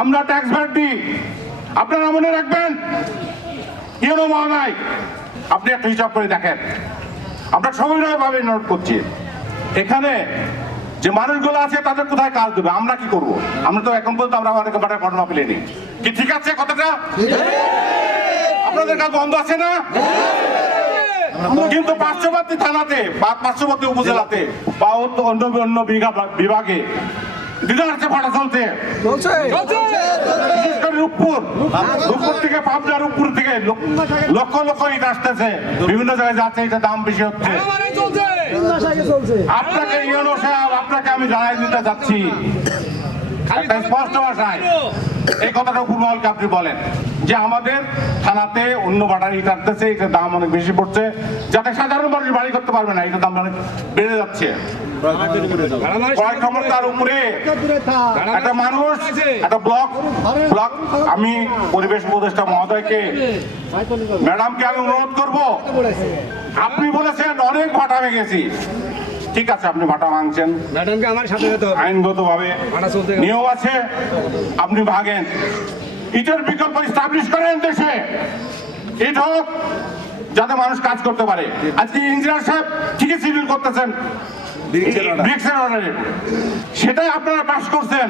আমরা tax VAT দিই। আপনারা মনে রাখবেন? ইউনো মহানায় আপনি একটা হিসাব করে দেখেন। আমরা সবিনয়ভাবে নোট করছি। এখানে যে মানুষগুলো আছে, তাদের কোথায় কাজ দেবে? আমরা কি করব? আমরা তো এখন পর্যন্ত আমরা অনেক বাটার ঘটনা পেলেনি কি ঠিক আছে কথাটা? আপনাদের কাজ বন্ধ আছে না? কিন্তু পার্শ্ববর্তী থানাতে বা পার্শ্ববর্তী উপজেলাতে বা অন্য অন্য বিভাগে দিদারছে ভাড়া চলছে। বিশেষ করে রূপপুর। রূপপুর থেকে পাবনা রূপপুর থেকে লক্ষ লক্ষ ইট আসতেছে। বিভিন্ন জায়গায় যাচ্ছে এটা দাম বেশি হচ্ছে। আপনাকে ইউনো সাহেব আপনাকে আমি জানাই দিতে চাচ্ছি একটা স্পষ্ট ভাষায়। এই কথাটা আপনি বলেন যে আমাদের থানাতে অন্য বাটার ইট আসতেছে এটার দাম অনেক বেশি পড়ছে। যাতে সাধারণ মানুষ বাড়ি করতে পারবে না, এটার দাম অনেক বেড়ে যাচ্ছে। একটা মানুষ আমি পরিবেশ উপদেষ্টা মহোদয়কে, ম্যাডামকে আমি অনুরোধ করব। আপনি বলেছেন, অনেক ভাটা ভেঙেছি। ঠিক আছে আপনি ভাটা ভাঙছেন। ম্যাডামকে আমার সাথে যেতে হবে। নিয়ম আছে আপনি ভাগেন। ইটের বিকল্প স্টাবলিশ করেন দেশে। ইট হোক যাতে মানুষ কাজ করতে পারে। আজকে ইঞ্জিনিয়ার সাহেব ঠিকই সিভিল করতেছেন। সেটাই আপনারা পাশ করছেন।